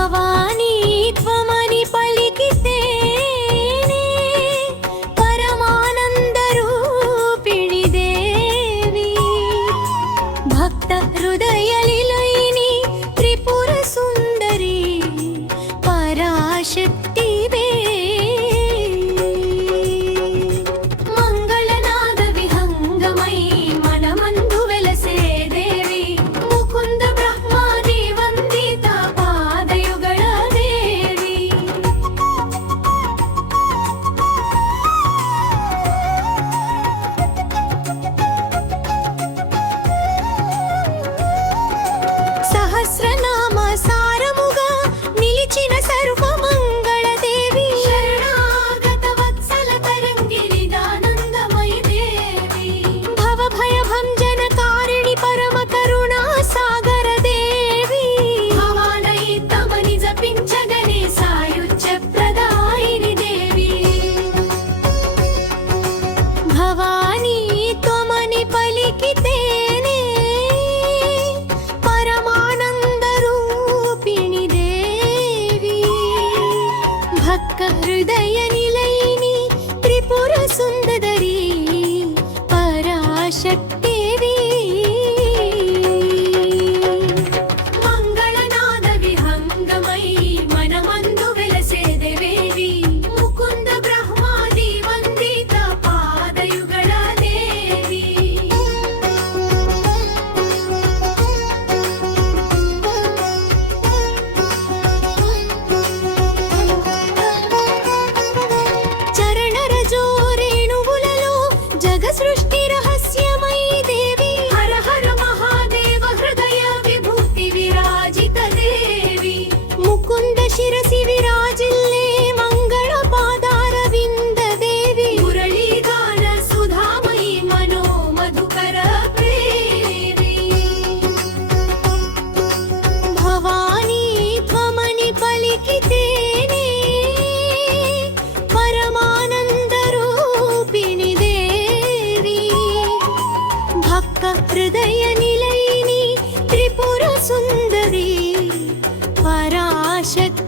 భవానీ త్వమని పలికితేనే పరమానంద రూపిణి దేవి భక్త హృదయ నిలయిని త్రిపుర సుందరి పరాశక్తి సహస్రనామ సారముగా నిలిచిన సర్వమంగళదేవి శరణాగత వత్సల తరంగిణి దానందమయి దేవి భవభయ భంజన కారిణి పరమ కరుణా సాగర దేవి భవానయితమని జపించగనే సాయుజ్య ప్రదాయిని దేవి భవానీ త్వమని పలికితే హృదయ నిలయిని త్రిపుర సుందరి పరాశక్తి మంగళనాద విహంగమై మనమందు వెలసే దేవి ముకుంద బ్రహ్మాది వందిత పాదయుగళ దేవి సృష్టి రహస్యమై దేవి హర హర మహాదేవ హృదయ విభూతి విరాజిత దేవి ముకుంద శిరసి విరాజిల్లే మంగళ పాదార వింద దేవి మురళీగాన సుధామయి మనో మధుకర ప్రేరి భవానీ త్వమని పలికితేనే పరమానంద రూపిణి హృదయ నిలయిని త్రిపుర సుందరి పరాశక్తి